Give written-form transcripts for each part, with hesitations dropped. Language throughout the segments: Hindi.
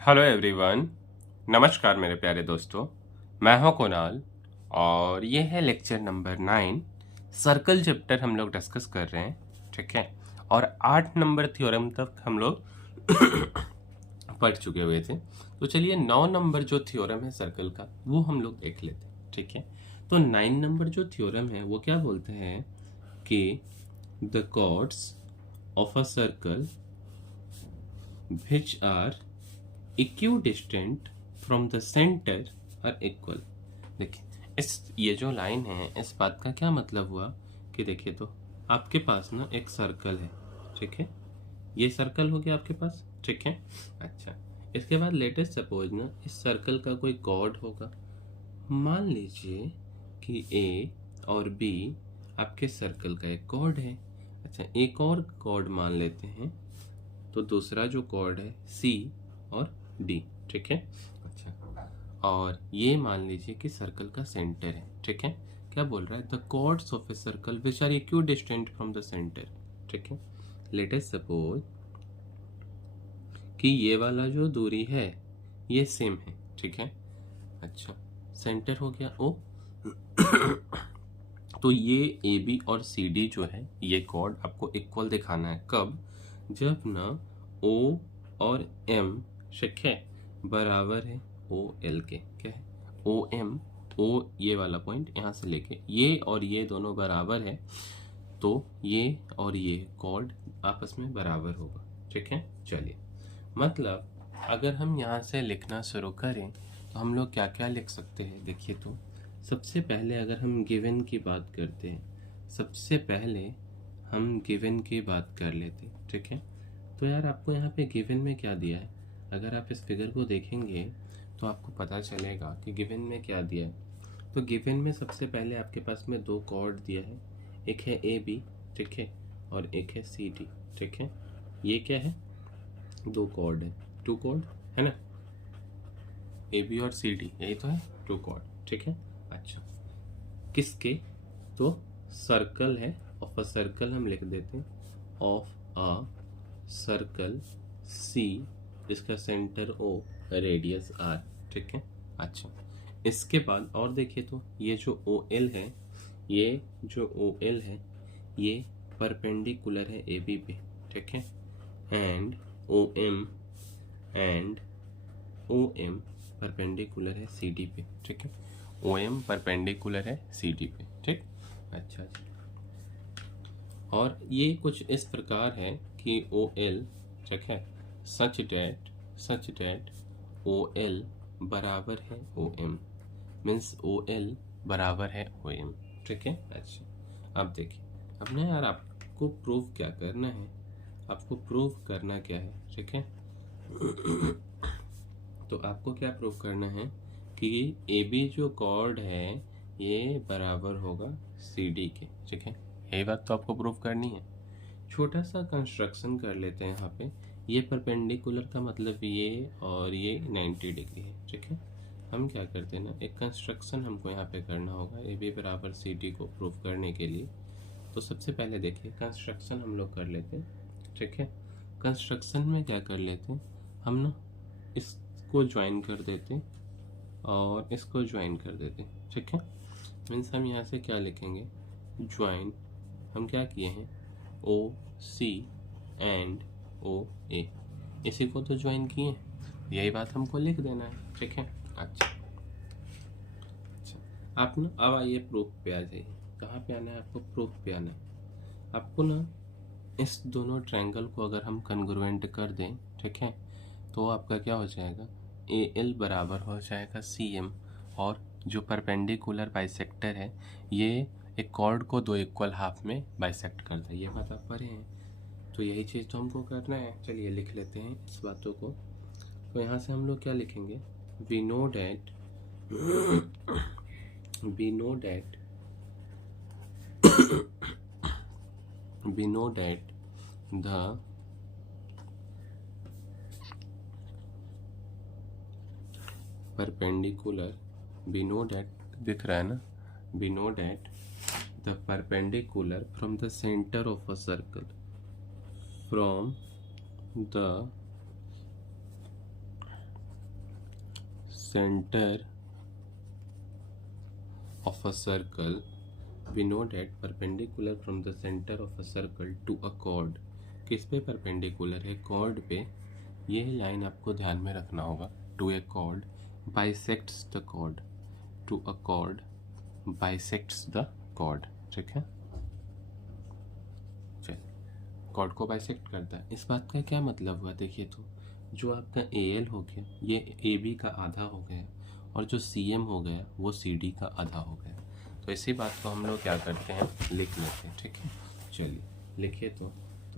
Hello everyone. नमस्कार मेरे प्यारे दोस्तों। मैं हूं कुणाल और ये है लेक्चर नंबर 9। सर्कल चैप्टर हम लोग डिस्कस कर रहे हैं, ठीक है। और 8 नंबर थ्योरम तक हम लोग पढ़ चुके हुए थे। तो चलिए 9 नंबर जो थ्योरम है सर्कल का वो हम लोग देख लेते हैं, ठीक है। तो 9 नंबर जो थ्योरम है वो क्या बोलते हैं कि the chords of a circle which are equidistant from the center are equal। देखिए इस ये जो लाइन है इस बात का क्या मतलब हुआ कि देखिए तो आपके पास ना एक सर्कल है, ठीक है। ये सर्कल हो गया आपके पास, ठीक है। अच्छा, इसके बाद लेटेस्ट सपोज ना इस सर्कल का कोई कॉर्ड होगा। मान लीजिए कि ए और बी आपके सर्कल का एक कॉर्ड है। अच्छा, एक और कॉर्ड मान लेते हैं, तो दूसरा जो कॉर्ड है सी और डी, ठीक है। अच्छा, और ये मान लीजिए कि सर्कल का सेंटर है, ठीक है। क्या बोल रहा है? The chords of a circle which are equidistant from the centre, ठीक है। लेट अस सपोज कि ये वाला जो दूरी है ये सेम है, ठीक है। अच्छा, सेंटर हो गया ओ। तो ये ए बी और सी डी जो है ये कॉर्ड आपको इक्वल दिखाना है। कब? जब ना ओ और एम, ठीक है, बराबर है ओ एल के। क्या है? ओ एम, ओ ये वाला पॉइंट यहाँ से लेके ये और ये दोनों बराबर है, तो ये और ये कॉर्ड आपस में बराबर होगा, ठीक है। चलिए, मतलब अगर हम यहाँ से लिखना शुरू करें तो हम लोग क्या क्या लिख सकते हैं? देखिए तो सबसे पहले अगर हम गिवन की बात करते हैं, सबसे पहले हम गिवन की बात कर लेते हैं, ठीक है। तो यार आपको यहाँ पे गिवन में क्या दिया है? अगर आप इस फिगर को देखेंगे तो आपको पता चलेगा कि गिवन में क्या दिया है। तो गिवन में सबसे पहले आपके पास में दो कॉर्ड दिया है, एक है ए बी, ठीक है, और एक है सी डी, ठीक है। ये क्या है? दो कॉर्ड है, टू कॉर्ड है ना, ए बी और सी डी, यही तो है, टू कॉर्ड, ठीक है। अच्छा, किसके? तो सर्कल है, ऑफ अ सर्कल हम लिख देते हैं, ऑफ अ सर्कल सी जिसका सेंटर ओ, रेडियस आर, ठीक है। अच्छा, इसके बाद और देखिए तो ये जो ओ एल है, ये जो ओ एल है ये परपेंडिकुलर है ए बी पे, ठीक है। And O and O M perpendicular है सी डी पे, ठीक है। ओ एम परपेंडिकुलर है सी डी पे, ठीक। अच्छा जी, और ये कुछ इस प्रकार है कि ओ एल, ठीक है, सच डैट ओ एल बराबर है O M, means O L बराबर है ओ एम, ठीक है। अच्छा, अब देखिए, अब ना यार आपको प्रूव क्या करना है? आपको प्रूव करना क्या है, ठीक है। तो आपको क्या प्रूव करना है कि ए बी जो कॉर्ड है ये बराबर होगा सी डी के, ठीक है। यही बात तो आपको प्रूव करनी है। छोटा सा कंस्ट्रक्शन कर लेते हैं यहाँ पे। ये परपेंडिकुलर का मतलब ये और ये 90 डिग्री है, ठीक है। हम क्या करते हैं ना, एक कंस्ट्रक्शन हमको यहाँ पे करना होगा ए बी बराबर सी डी को प्रूव करने के लिए। तो सबसे पहले देखिए कंस्ट्रक्शन हम लोग कर लेते हैं, ठीक है। कंस्ट्रक्शन में क्या कर लेते हैं हम ना, इसको ज्वाइन कर देते हैं और इसको ज्वाइन कर देते हैं, ठीक है। मीन्स हम यहाँ से क्या लिखेंगे? ज्वाइन, हम क्या किए हैं, ओ सी एंड ओ ए, इसी को तो ज्वाइन किए, यही बात हमको लिख देना है, ठीक है। अच्छा, आप ना अब आइए प्रूफ पे आ जाइए। कहाँ पे आना है आपको? प्रूफ पे आना है आपको ना। इस दोनों ट्रायंगल को अगर हम कन्ग्रुएंट कर दें, ठीक है, तो आपका क्या हो जाएगा? ए एल बराबर हो जाएगा सी एम, और जो परपेंडिकुलर बाइसेक्टर है ये एक कॉर्ड को दो इक्वल हाफ में बाइसेक्ट करता है। ये बात आप पढ़े हैं, तो यही चीज़ तो हमको करना है। चलिए लिख लेते हैं इस बातों को। तो यहाँ से हम लोग क्या लिखेंगे? We know that we know that we know that the perpendicular, we know that, दिख रहा है ना, we know that the perpendicular from the center of a circle, from the center of a circle, we know that perpendicular from the center of a circle to a chord, किस पे perpendicular है? chord पे। ये लाइन आपको ध्यान में रखना होगा। to a chord bisects the chord, to a chord bisects the chord, ठीक है। चलिए, chord को bisect करता है। इस बात का क्या मतलब हुआ? देखिए, तो जो आपका AL हो गया ये AB का आधा हो गया, और जो CM हो गया वो CD का आधा हो गया। तो इसी बात को हम लोग क्या करते हैं, लिख लेते हैं, ठीक है। चलिए लिखिए, तो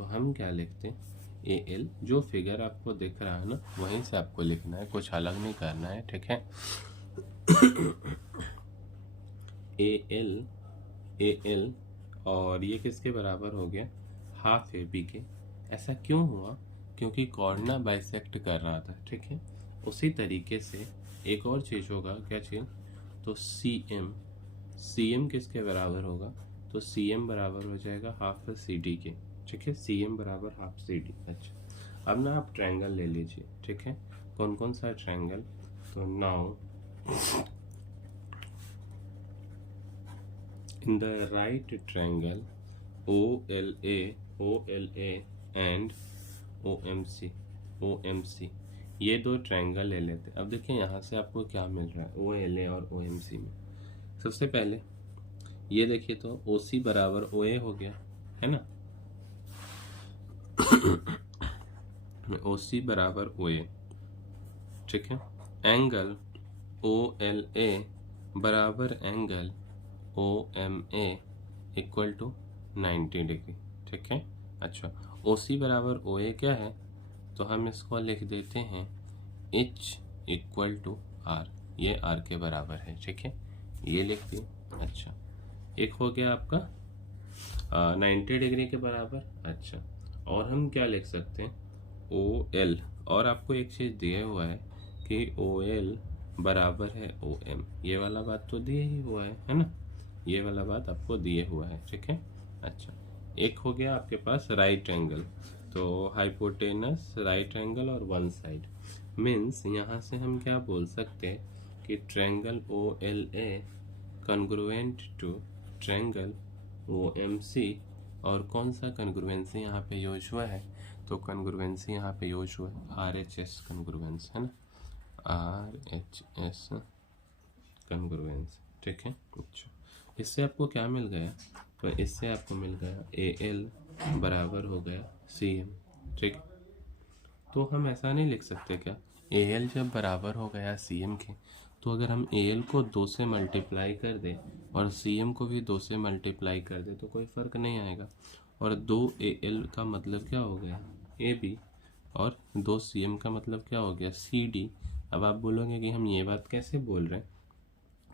हम क्या लिखते हैं, AL जो फिगर आपको दिख रहा है ना वहीं से आपको लिखना है, कुछ अलग नहीं करना है, ठीक है। AL और ये किसके बराबर हो गया, हाफ AB के। ऐसा क्यों हुआ? क्योंकि कॉर्ड ना बाइसेक्ट कर रहा था, ठीक है। उसी तरीके से एक और चीज़ होगा, क्या चीज़, तो CM किसके बराबर होगा, तो CM बराबर हो जाएगा हाफ CD के, ठीक है। CM बराबर हाफ CD। अच्छा, अब ना आप ट्रायंगल ले लीजिए, ठीक है। कौन कौन सा ट्रायंगल, तो now in the right triangle OLA and OMC, ये दो ट्रायंगल ले लेते हैं। अब देखिए यहाँ से आपको क्या मिल रहा है OLA और OMC में। सबसे पहले ये देखिए, तो OC बराबर OA हो गया, है ना। OC बराबर OA, ठीक है। एंगल OLA बराबर angle OMA equal to 90 degree, ठीक है। अच्छा, OC बराबर OA क्या है, तो हम इसको लिख देते हैं H इक्वल टू R, ये R के बराबर है, ठीक है। ये लिख दिए। अच्छा, एक हो गया आपका 90 डिग्री के बराबर। अच्छा, और हम क्या लिख सकते हैं, OL, और आपको एक चीज़ दिया हुआ है कि OL बराबर है OM, ये वाला बात तो दिए ही हुआ है ना, ये वाला बात आपको दिए हुआ है, ठीक है। अच्छा, एक हो गया आपके पास राइट एंगल, तो हाइपोटेनस राइट एंगल और वन साइड मीन्स यहाँ से हम क्या बोल सकते हैं कि triangle OLA congruent to triangle OMC। और कौन सा कॉन्ग्रुएंसी यहाँ पे यूज हुआ है, तो कॉन्ग्रुएंसी यहाँ पे यूज हुआ है RHS कॉन्ग्रुएंस, है ना, RHS कॉन्ग्रुएंस, ठीक है। अच्छा, इससे आपको क्या मिल गया, तो इससे आपको मिल गया AL बराबर हो गया CM, ठीक। तो हम ऐसा नहीं लिख सकते क्या, AL जब बराबर हो गया CM के, तो अगर हम AL को 2 से मल्टीप्लाई कर दें और CM को भी 2 से मल्टीप्लाई कर दें तो कोई फ़र्क नहीं आएगा। और 2 AL का मतलब क्या हो गया AB, और 2 CM का मतलब क्या हो गया CD। अब आप बोलोगे कि हम ये बात कैसे बोल रहे हैं,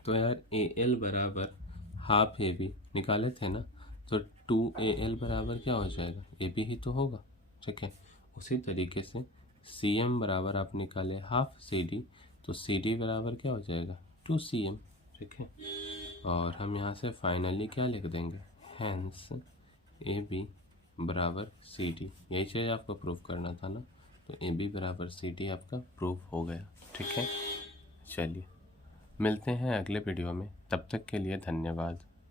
तो यार AL बराबर हाफ AB निकाले थे ना, तो 2AL बराबर क्या हो जाएगा, AB ही तो होगा, ठीक है। उसी तरीके से CM बराबर आप निकाले हाफ CD, तो CD बराबर क्या हो जाएगा 2CM, ठीक है। और हम यहाँ से फाइनली क्या लिख देंगे, हैंस AB बराबर CD। यही चीज़ आपको प्रूफ करना था ना, तो AB बराबर CD आपका प्रूफ हो गया, ठीक है। चलिए मिलते हैं अगले वीडियो में, तब तक के लिए धन्यवाद।